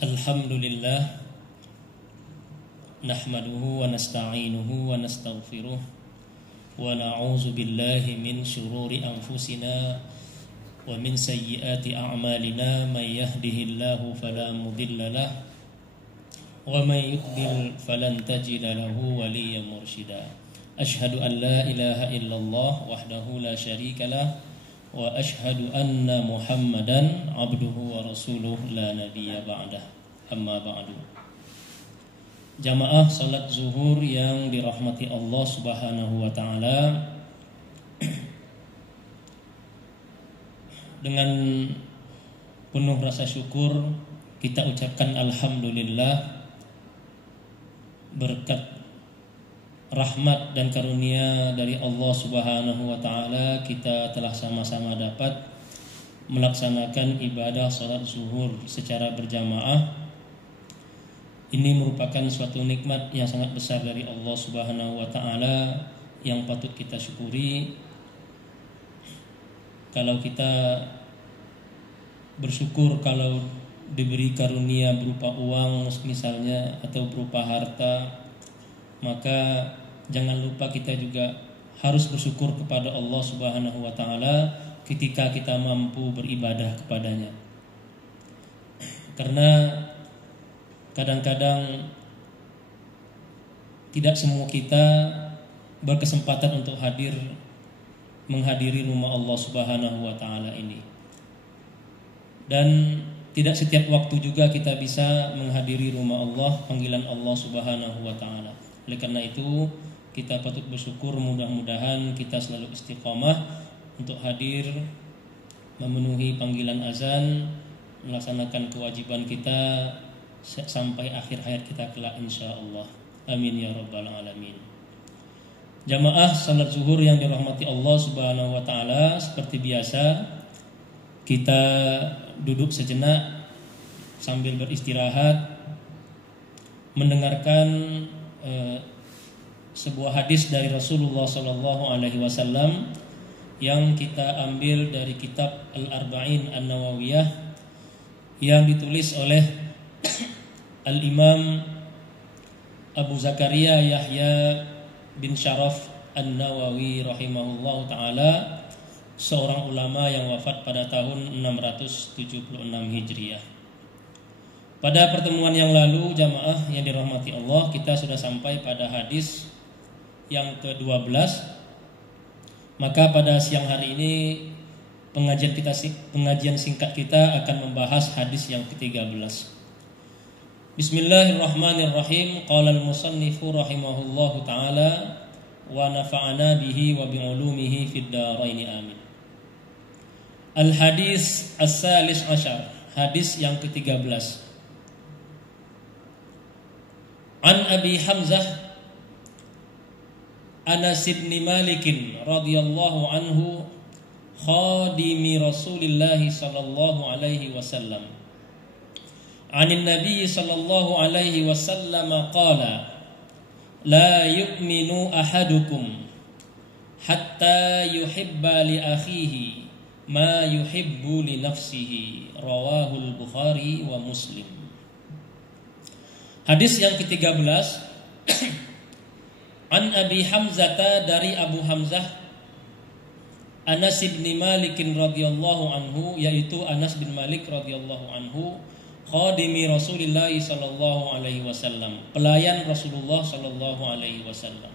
Alhamdulillah nahmaduhu wa nasta'inuhu wa nastaghfiruh wa na'udzu billahi min shururi anfusina wa min sayyiati a'malina may yahdihillahu fala mudilla lahu wa may yudlil falan tajida lahu waliyyan mursyida. Asyhadu an la ilaha illallah wahdahu la syarika lah wa asyhadu anna Muhammadan abduhu wa rasuluh la nabiyya ba'dah. Amma ba'du. Jamaah salat zuhur yang dirahmati Allah Subhanahu wa taala, dengan penuh rasa syukur kita ucapkan alhamdulillah berkat rahmat dan karunia dari Allah Subhanahu wa taala kita telah sama-sama dapat melaksanakan ibadah salat zuhur secara berjamaah. Ini merupakan suatu nikmat yang sangat besar dari Allah Subhanahu wa taala yang patut kita syukuri. Kalau kita bersyukur kalau diberi karunia berupa uang misalnya atau berupa harta, maka jangan lupa kita juga harus bersyukur kepada Allah Subhanahu wa taala ketika kita mampu beribadah kepadanya. Karena kadang-kadang tidak semua kita berkesempatan untuk menghadiri rumah Allah Subhanahu wa taala ini. Dan tidak setiap waktu juga kita bisa menghadiri rumah Allah, panggilan Allah Subhanahu wa taala. Oleh karena itu, kita patut bersyukur, mudah-mudahan kita selalu istiqomah untuk hadir memenuhi panggilan azan, melaksanakan kewajiban kita sampai akhir hayat kita kelak insyaallah. Amin ya rabbal alamin. Jamaah salat zuhur yang dirahmati Allah Subhanahu wa taala, seperti biasa kita duduk sejenak sambil beristirahat mendengarkan sebuah hadis dari Rasulullah sallallahu alaihi wasallam yang kita ambil dari kitab Al-Arba'in An-Nawawiyah yang ditulis oleh Al-Imam Abu Zakaria Yahya bin Syaraf An-Nawawi rahimahullahu taala, seorang ulama yang wafat pada tahun 676 Hijriah. Pada pertemuan yang lalu, jamaah yang dirahmati Allah, kita sudah sampai pada hadis yang ke-12. Maka pada siang hari ini pengajian singkat kita akan membahas hadis yang ke-13. Bismillahirrahmanirrahim. Qala al-musannifu rahimahullahu taala wa nafa'ana bihi wa bi'ulumihi fid dharain amin. Al-hadis as-salis asyar, hadis yang ke-13. An Abi Hamzah Anas bin Malik radhiyallahu anhu khadimi Rasulillah sallallahu alaihi wasallam. Anin Nabi sallallahu alaihi wasallam qala la yu'minu ahadukum hatta yuhibba li akhihi ma yuhibbu li nafsihi, rawahul Bukhari wa Muslim. Hadis yang ke-13. An Abi Hamzah, dari Abu Hamzah Anas bin Malik radhiyallahu anhu, yaitu Anas bin Malik radhiyallahu anhu, khadimi Rasulillah sallallahu alaihi wasallam, pelayan Rasulullah sallallahu alaihi wasallam.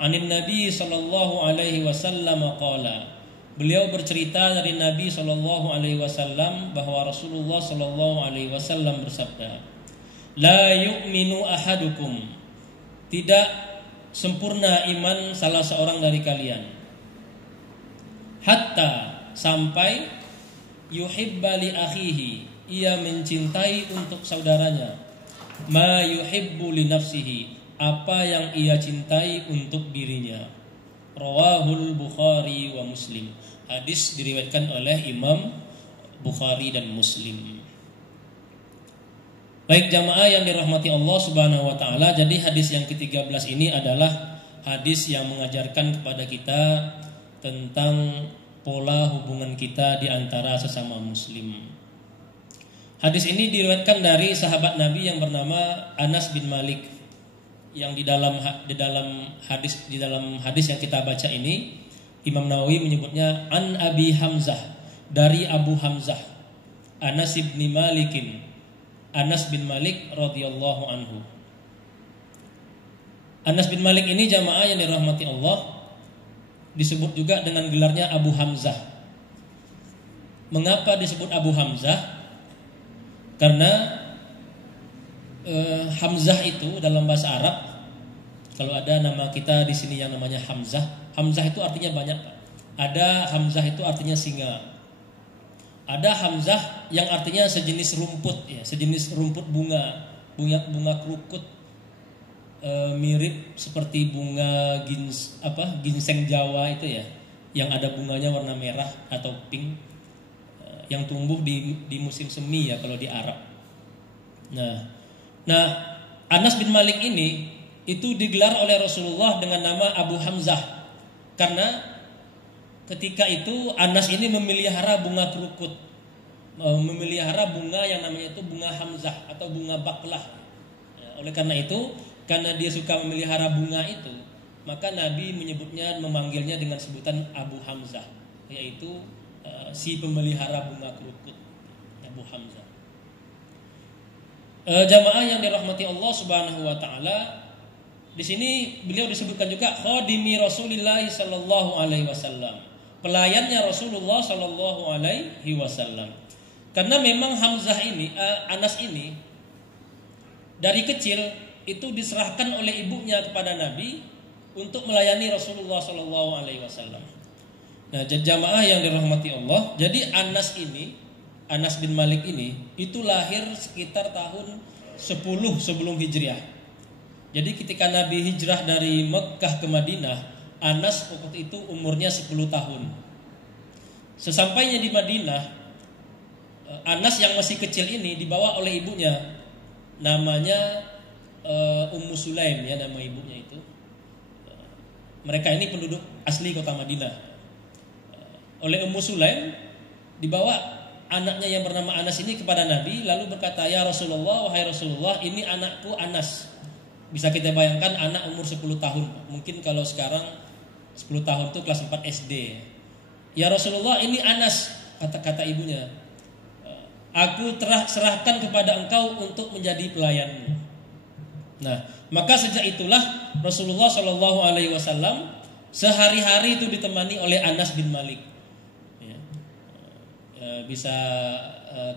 Anin Nabi sallallahu alaihi wasallam qala, beliau bercerita dari Nabi sallallahu alaihi wasallam bahwa Rasulullah sallallahu alaihi wasallam bersabda, la yu'minu ahadukum, tidak sempurna iman salah seorang dari kalian, hatta, sampai, yuhibba li akhihi, ia mencintai untuk saudaranya, ma yuhibbu li nafsihi, apa yang ia cintai untuk dirinya. Rawahul Bukhari wa Muslim. Hadis diriwayatkan oleh Imam Bukhari dan Muslim. Baik jamaah yang dirahmati Allah Subhanahu wa taala, jadi hadis yang ke-13 ini adalah hadis yang mengajarkan kepada kita tentang pola hubungan kita di antara sesama muslim. Hadis ini diriwayatkan dari sahabat Nabi yang bernama Anas bin Malik, yang di dalam hadis yang kita baca ini Imam Nawawi menyebutnya an Abi Hamzah, dari Abu Hamzah Anas bin Malikin, Anas bin Malik radhiyallahu anhu. Anas bin Malik ini jamaah yang dirahmati Allah disebut juga dengan gelarnya Abu Hamzah. Mengapa disebut Abu Hamzah? Karena Hamzah itu dalam bahasa Arab, kalau ada nama kita di sini yang namanya Hamzah, Hamzah itu artinya banyak. Ada Hamzah itu artinya singa. Ada Hamzah yang artinya sejenis rumput, ya, sejenis rumput bunga krukut, mirip seperti bunga ginseng Jawa itu ya, yang ada bunganya warna merah atau pink, yang tumbuh di musim semi ya kalau di Arab. Nah, Anas bin Malik ini itu digelar oleh Rasulullah dengan nama Abu Hamzah karena ketika itu Anas ini memelihara bunga krukut, memelihara bunga yang namanya itu bunga Hamzah atau bunga baklah. Oleh karena itu, karena dia suka memelihara bunga itu, maka Nabi memanggilnya dengan sebutan Abu Hamzah, yaitu si pemelihara bunga krukut, Abu Hamzah. Jamaah yang dirahmati Allah Subhanahu wa taala, di sini beliau disebutkan juga khadimi Rasulillah sallallahu alaihi wasallam, pelayannya Rasulullah sallallahu alaihi wasallam. Karena memang Hamzah ini, Anas ini dari kecil itu diserahkan oleh ibunya kepada Nabi untuk melayani Rasulullah sallallahu alaihi wasallam. Nah, jamaah yang dirahmati Allah, jadi Anas bin Malik ini itu lahir sekitar tahun 10 sebelum Hijriah. Jadi ketika Nabi hijrah dari Mekkah ke Madinah, Anas waktu itu umurnya 10 tahun. Sesampainya di Madinah, Anas yang masih kecil ini dibawa oleh ibunya, namanya Ummu Sulaim ya, nama ibunya itu. Mereka ini penduduk asli kota Madinah. Oleh Ummu Sulaim dibawa anaknya yang bernama Anas ini kepada Nabi, lalu berkata, "Ya Rasulullah, wahai Rasulullah, ini anakku Anas." Bisa kita bayangkan anak umur 10 tahun. Mungkin kalau sekarang 10 tahun itu kelas 4 SD. "Ya Rasulullah, ini Anas," kata ibunya. "Aku serahkan kepada engkau untuk menjadi pelayanmu." Nah, maka sejak itulah Rasulullah Shallallahu alaihi wasallam sehari-hari itu ditemani oleh Anas bin Malik. Bisa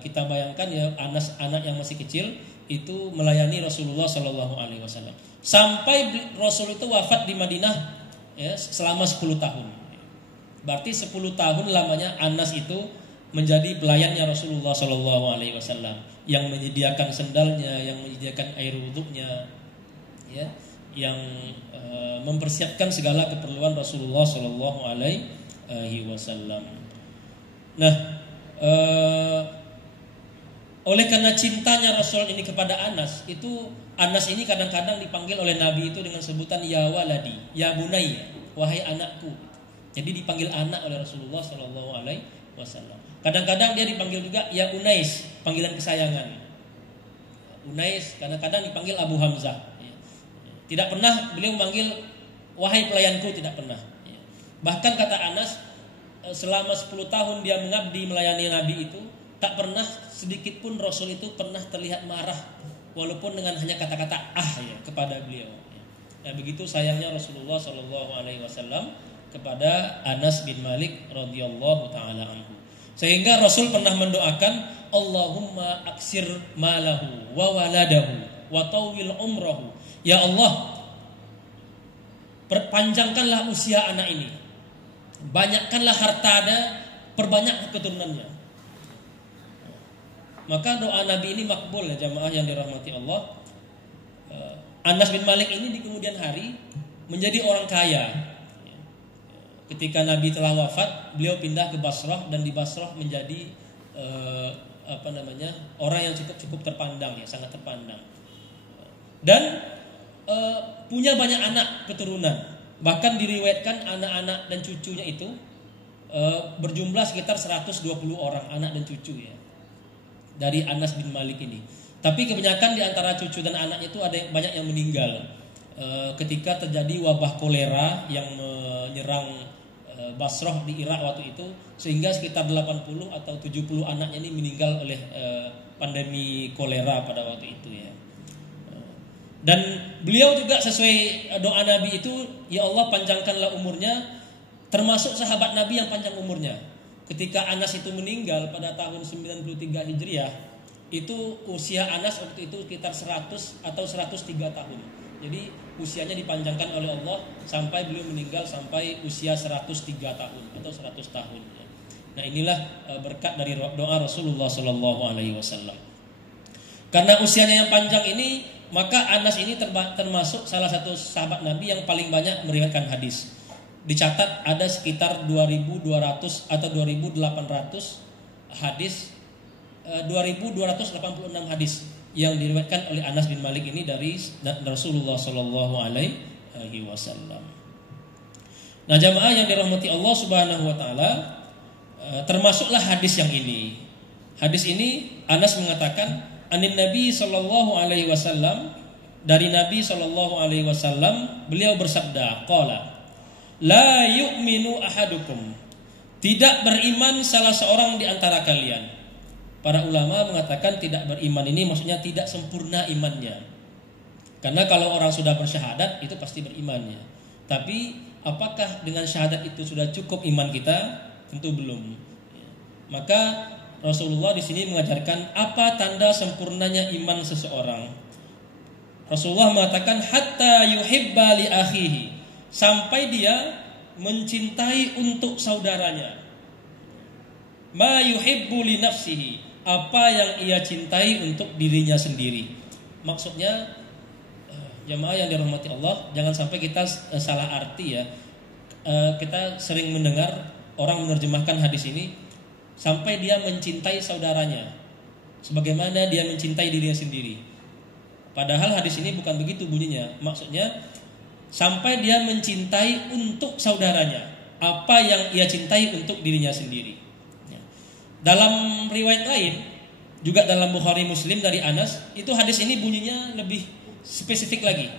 kita bayangkan ya, anak yang masih kecil itu melayani Rasulullah Shallallahu alaihi wasallam sampai Rasul itu wafat di Madinah ya, selama 10 tahun. Berarti 10 tahun lamanya Anas itu menjadi pelayannya Rasulullah Shallallahu alaihi wasallam, yang menyediakan sendalnya, yang menyediakan air wudhunya ya, yang mempersiapkan segala keperluan Rasulullah Shallallahu alaihi wasallam. Nah, oleh karena cintanya Rasul ini kepada Anas, itu Anas ini kadang-kadang dipanggil oleh Nabi itu dengan sebutan ya waladi, ya bunai, wahai anakku. Jadi dipanggil anak oleh Rasulullah Shallallahu alaihi wasallam. Kadang-kadang dia dipanggil juga ya Unais, panggilan kesayangan. Unais kadang-kadang dipanggil Abu Hamzah. Tidak pernah beliau memanggil wahai pelayanku, tidak pernah. Bahkan kata Anas, selama 10 tahun dia mengabdi melayani Nabi itu, tak pernah sedikit pun Rasul itu pernah terlihat marah, walaupun dengan hanya kata-kata ya kepada beliau. Ya, begitu sayangnya Rasulullah Shallallahu alaihi wasallam kepada Anas bin Malik radhiyallahu taala anhu. Sehingga Rasul pernah mendoakan, Allahumma aksir malahu wa waladahu wa tawil umrahu. Ya Allah, perpanjangkanlah usia anak ini, banyakkanlah hartanya, perbanyak keturunannya. Maka doa Nabi ini makbul ya, jamaah yang dirahmati Allah. Anas bin Malik ini di kemudian hari menjadi orang kaya. Ketika Nabi telah wafat, beliau pindah ke Basrah, dan di Basrah menjadi orang yang cukup terpandang ya, sangat terpandang. Dan punya banyak anak keturunan. Bahkan diriwayatkan anak-anak dan cucunya itu berjumlah sekitar 120 orang anak dan cucu ya. dari Anas bin Malik ini. Tapi kebanyakan di antara cucu dan anaknya itu ada banyak yang meninggal ketika terjadi wabah kolera yang menyerang Basrah di Irak waktu itu, sehingga sekitar 80 atau 70 anaknya ini meninggal oleh pandemi kolera pada waktu itu ya. Dan beliau juga sesuai doa Nabi itu, ya Allah panjangkanlah umurnya, termasuk sahabat Nabi yang panjang umurnya. Ketika Anas itu meninggal pada tahun 93 Hijriah, itu usia Anas waktu itu sekitar 100 atau 103 tahun. Jadi usianya dipanjangkan oleh Allah sampai beliau meninggal sampai usia 103 tahun atau 100 tahun. Nah inilah berkat dari doa Rasulullah SAW. Karena usianya yang panjang ini, maka Anas ini termasuk salah satu sahabat Nabi yang paling banyak meriwayatkan hadis. Dicatat ada sekitar 2.200 atau 2.800 hadis, 2.286 hadis yang diriwayatkan oleh Anas bin Malik ini dari Rasulullah Sallallahu Alaihi Wasallam. Nah jamaah yang dirahmati Allah Subhanahu Wa Taala, termasuklah hadis yang ini. Hadis ini Anas mengatakan, anin Nabi Sallallahu Alaihi Wasallam, dari Nabi Sallallahu Alaihi Wasallam, beliau bersabda, qala, la yu'minu ahadukum, tidak beriman salah seorang di antara kalian. Para ulama mengatakan tidak beriman ini maksudnya tidak sempurna imannya. Karena kalau orang sudah bersyahadat itu pasti berimannya. Tapi apakah dengan syahadat itu sudah cukup iman kita? Tentu belum. Maka Rasulullah di sini mengajarkan apa tanda sempurnanya iman seseorang. Rasulullah mengatakan hatta yuhibba li akhihi, sampai dia mencintai untuk saudaranya. Ma yuhibbu li nafsihi, apa yang ia cintai untuk dirinya sendiri. Maksudnya jamaah yang dirahmati Allah, jangan sampai kita salah arti ya. Kita sering mendengar orang menerjemahkan hadis ini sampai dia mencintai saudaranya sebagaimana dia mencintai dirinya sendiri. Padahal hadis ini bukan begitu bunyinya. Maksudnya sampai dia mencintai untuk saudaranya apa yang ia cintai untuk dirinya sendiri. Dalam riwayat lain juga dalam Bukhari Muslim dari Anas, itu hadis ini bunyinya lebih spesifik lagi.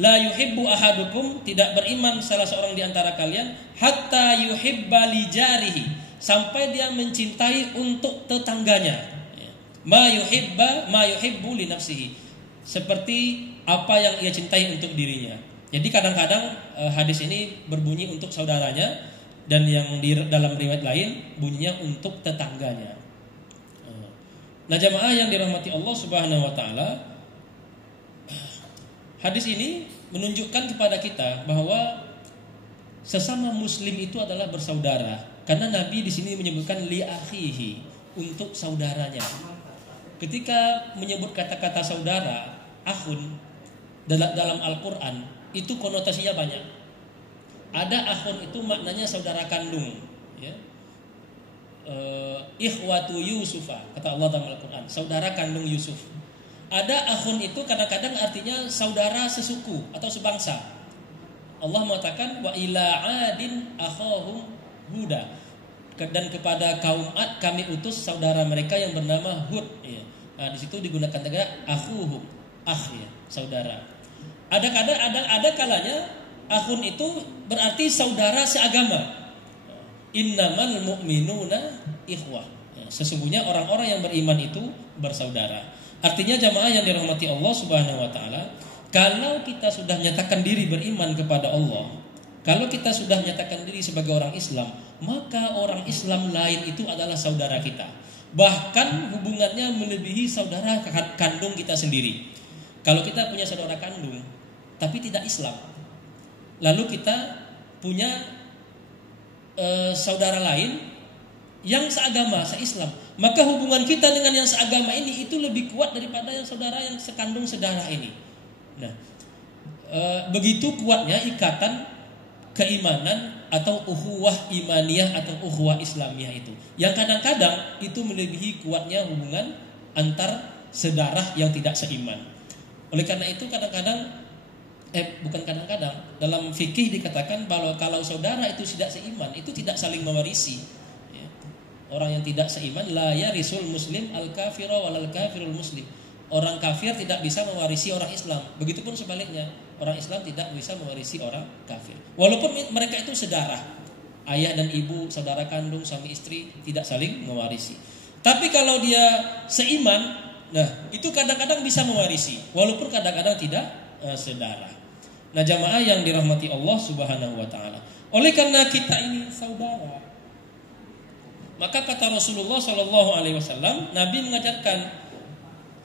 La yuhibbu ahadukum, tidak beriman salah seorang di antara kalian, hatta yuhibba li jarihi, sampai dia mencintai untuk tetangganya. Ma yuhibbu li nafsihi, seperti apa yang ia cintai untuk dirinya. Jadi kadang-kadang hadis ini berbunyi untuk saudaranya, dan yang di dalam riwayat lain bunyinya untuk tetangganya. Nah jamaah yang dirahmati Allah Subhanahu Wa Taala, hadis ini menunjukkan kepada kita bahwa sesama Muslim itu adalah bersaudara. Karena Nabi di sini menyebutkan li akhihi, untuk saudaranya. Ketika menyebut kata-kata saudara, akhun dalam Al-Quran itu konotasinya banyak. Ada akhun itu maknanya saudara kandung, ya. Ikhwatu Yusufa, kata Allah dalam Al-Quran, saudara kandung Yusuf. Ada akhun itu kadang-kadang artinya saudara sesuku atau sebangsa. Allah mengatakan wa ila adin akhahum Huda, dan kepada kaum Ad kami utus saudara mereka yang bernama Hud, ya. Nah, di situ digunakan juga akhuhum, ya, saudara. Ada kalanya akhun itu berarti saudara seagama. Innamal mu'minuna ikhwah. Sesungguhnya orang-orang yang beriman itu bersaudara. Artinya jamaah yang dirahmati Allah Subhanahu Wa Taala, kalau kita sudah menyatakan diri beriman kepada Allah, kalau kita sudah menyatakan diri sebagai orang Islam, maka orang Islam lain itu adalah saudara kita. Bahkan hubungannya melebihi saudara kandung kita sendiri. Kalau kita punya saudara kandung tapi tidak Islam, lalu kita punya saudara lain yang seagama, se-Islam, maka hubungan kita dengan yang seagama ini itu lebih kuat daripada yang saudara yang sekandung sedarah ini. Nah, begitu kuatnya ikatan keimanan atau ukhuwah imaniyah atau ukhuwah islamiyah itu, yang kadang-kadang itu melebihi kuatnya hubungan antar sedarah yang tidak seiman. Oleh karena itu kadang-kadang dalam fikih dikatakan bahwa kalau saudara itu tidak seiman, itu tidak saling mewarisi, ya. Orang yang tidak seiman, la yarisul muslim al kafira walal kafirul muslim. Orang kafir tidak bisa mewarisi orang Islam. Begitupun sebaliknya, orang Islam tidak bisa mewarisi orang kafir. Walaupun mereka itu sedarah, ayah dan ibu, saudara kandung, suami istri, tidak saling mewarisi. Tapi kalau dia seiman, nah itu kadang-kadang bisa mewarisi, walaupun kadang-kadang tidak sedarah. Nah jamaah yang dirahmati Allah Subhanahu wa taala. Oleh karena kita ini saudara, maka kata Rasulullah Shallallahu alaihi wasallam, Nabi mengajarkan,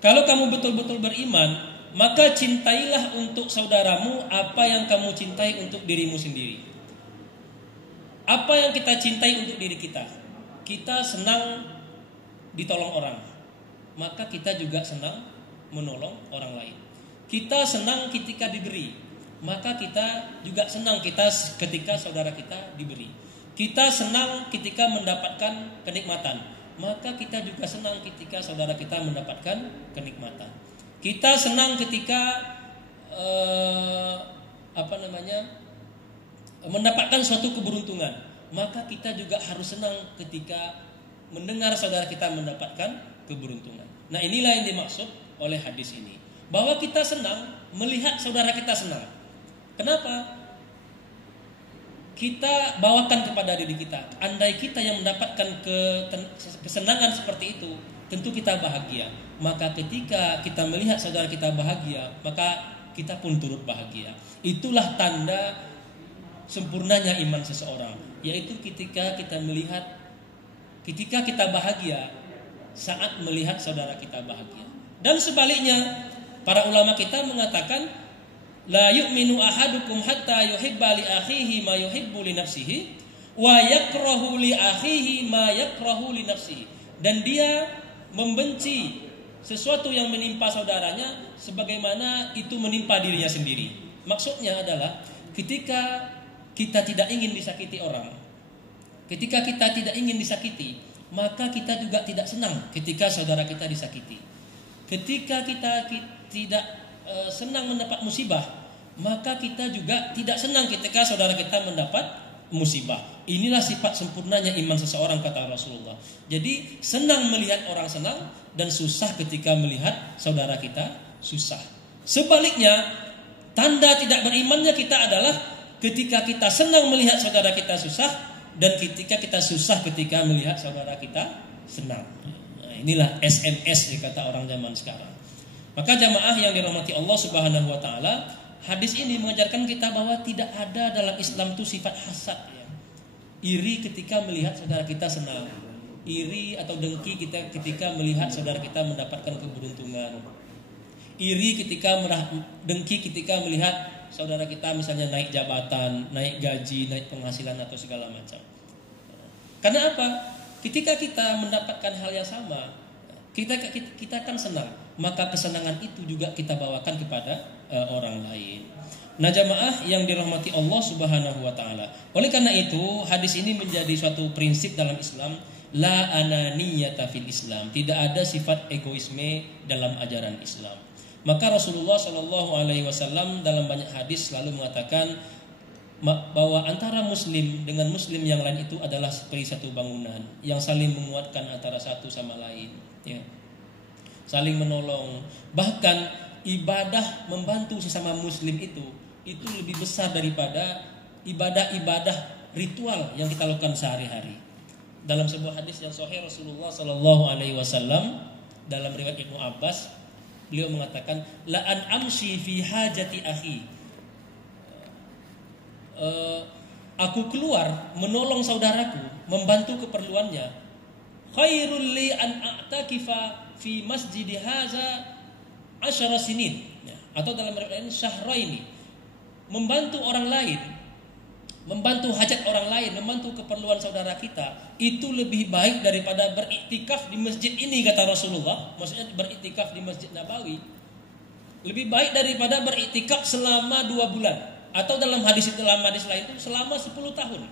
kalau kamu betul-betul beriman, maka cintailah untuk saudaramu apa yang kamu cintai untuk dirimu sendiri. Apa yang kita cintai untuk diri kita? Kita senang ditolong orang, maka kita juga senang menolong orang lain. Kita senang ketika diberi, maka kita juga senang ketika saudara kita diberi. Kita senang ketika mendapatkan kenikmatan, maka kita juga senang ketika saudara kita mendapatkan kenikmatan. Kita senang ketika mendapatkan suatu keberuntungan, maka kita juga harus senang ketika mendengar saudara kita mendapatkan keberuntungan. Nah inilah yang dimaksud oleh hadis ini, bahwa kita senang melihat saudara kita senang. Kenapa? Kita bawakan kepada diri kita. Andai kita yang mendapatkan kesenangan seperti itu, tentu kita bahagia. Maka ketika kita melihat saudara kita bahagia, maka kita pun turut bahagia. Itulah tanda sempurnanya iman seseorang, yaitu ketika kita bahagia saat melihat saudara kita bahagia. Dan sebaliknya, para ulama kita mengatakan, la yu'minu ahadukum hatta yuhibba li akhihi ma yuhibbu li nafsihi wa yakrahu li akhihi ma yakrahu li nafsihi. Dan dia membenci sesuatu yang menimpa saudaranya sebagaimana itu menimpa dirinya sendiri. Maksudnya adalah ketika kita tidak ingin disakiti orang, ketika kita tidak ingin disakiti, maka kita juga tidak senang ketika saudara kita disakiti. Ketika kita tidak senang mendapat musibah, maka kita juga tidak senang ketika saudara kita mendapat musibah. Inilah sifat sempurnanya iman seseorang, kata Rasulullah. Jadi senang melihat orang senang dan susah ketika melihat saudara kita susah. Sebaliknya, tanda tidak berimannya kita adalah ketika kita senang melihat saudara kita susah dan ketika kita susah ketika melihat saudara kita senang. Nah, inilah SMS kata orang zaman sekarang. Maka jamaah yang dirahmati Allah Subhanahu wa taala, hadis ini mengajarkan kita bahwa tidak ada dalam Islam itu sifat hasad ya. Iri ketika melihat saudara kita senang, iri atau dengki kita ketika melihat saudara kita mendapatkan keberuntungan, iri ketika dengki ketika melihat saudara kita misalnya naik jabatan, naik gaji, naik penghasilan atau segala macam. Karena apa? Ketika kita mendapatkan hal yang sama, kita kan senang, maka kesenangan itu juga kita bawakan kepada orang lain. Nah jamaah yang dirahmati Allah Subhanahu wa taala. Oleh karena itu hadis ini menjadi suatu prinsip dalam Islam, la ananiyata fil Islam. Tidak ada sifat egoisme dalam ajaran Islam. Maka Rasulullah Shallallahu alaihi wasallam dalam banyak hadis selalu mengatakan bahwa antara muslim dengan muslim yang lain itu adalah seperti satu bangunan yang saling menguatkan antara satu sama lain ya. Saling menolong. Bahkan ibadah membantu sesama muslim itu lebih besar daripada ibadah-ibadah ritual yang kita lakukan sehari-hari. Dalam sebuah hadis yang sahih Rasulullah Shallallahu alaihi wasallam dalam riwayat Ibnu Abbas, beliau mengatakan, la an amshi fi hajati akhi. Aku keluar menolong saudaraku, membantu keperluannya. Khairul li an a'takifa fi masjid haza 10 sinin. Atau dalam riwayat lain syahraini. Membantu orang lain, membantu hajat orang lain, membantu keperluan saudara kita, itu lebih baik daripada beriktikaf di masjid ini, kata Rasulullah. Maksudnya beriktikaf di Masjid Nabawi lebih baik daripada beriktikaf selama 2 bulan. Atau dalam hadis lain itu selama 10 tahun.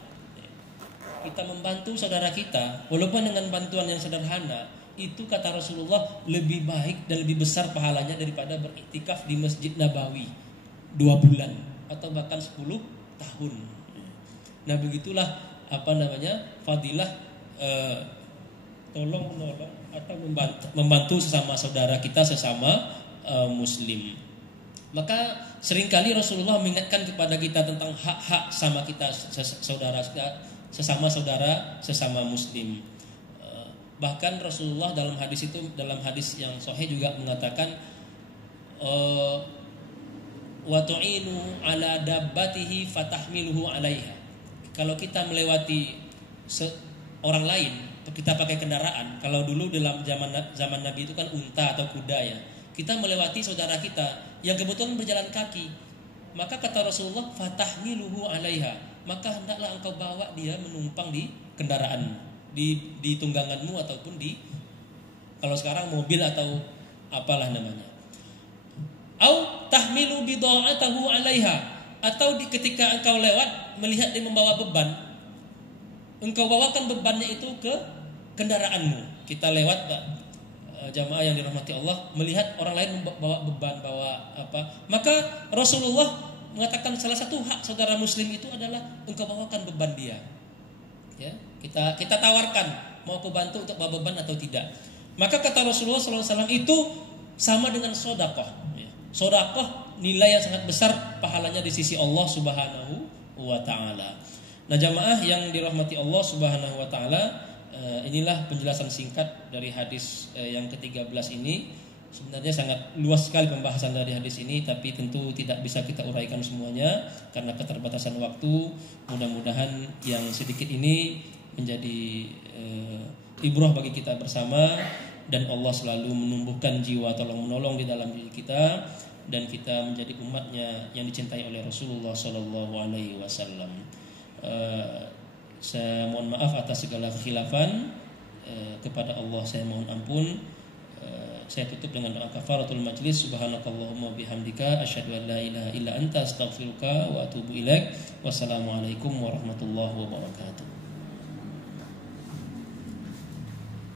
Kita membantu saudara kita walaupun dengan bantuan yang sederhana, itu kata Rasulullah lebih baik dan lebih besar pahalanya daripada beriktikaf di Masjid Nabawi 2 bulan atau bahkan 10 tahun. Nah begitulah fadilah tolong menolong atau membantu sesama saudara kita, sesama muslim. Maka seringkali Rasulullah mengingatkan kepada kita tentang hak-hak sama kita, sesama saudara, sesama muslim. Bahkan Rasulullah dalam hadis yang sahih juga mengatakan wa tu'inu ala dabbatihi fatahmiluhu 'alaiha. Kalau kita melewati orang lain, kita pakai kendaraan. Kalau dulu dalam zaman Nabi itu kan unta atau kuda ya. Kita melewati saudara kita yang kebetulan berjalan kaki. Maka kata Rasulullah, fatahmiluhu 'alaiha. Maka hendaklah engkau bawa dia menumpang di kendaraan, di tungganganmu ataupun kalau sekarang mobil atau apalah namanya. Au tahmilu bida'atahu 'alaiha, atau ketika engkau lewat melihat dia membawa beban, engkau bawakan bebannya itu ke kendaraanmu. Kita lewat, jamaah yang dirahmati Allah, melihat orang lain membawa beban, bawa apa, maka Rasulullah mengatakan salah satu hak saudara muslim itu adalah engkau bawakan beban dia. Ya, kita tawarkan, mau aku bantu untuk bawa beban atau tidak. Maka kata Rasulullah SAW itu sama dengan sedekah. Sedekah nilai yang sangat besar pahalanya di sisi Allah Subhanahu wa taala. Nah, jamaah yang dirahmati Allah Subhanahu wa taala, inilah penjelasan singkat dari hadis yang ke-13 ini. Sebenarnya sangat luas sekali pembahasan dari hadis ini, tapi tentu tidak bisa kita uraikan semuanya karena keterbatasan waktu. Mudah-mudahan yang sedikit ini menjadi ibrah bagi kita bersama, dan Allah selalu menumbuhkan jiwa tolong menolong di dalam diri kita, dan kita menjadi umatnya yang dicintai oleh Rasulullah Sallallahu Alaihi Wasallam. Saya mohon maaf atas segala kekhilafan, kepada Allah saya mohon ampun. Saya tutup dengan doa kafaratul majlis. Subhanakallahumma bihamdika asyhadu an la ilaha illa anta astaghfiruka wa atubu ilaik. Wassalamualaikum warahmatullahi wabarakatuh.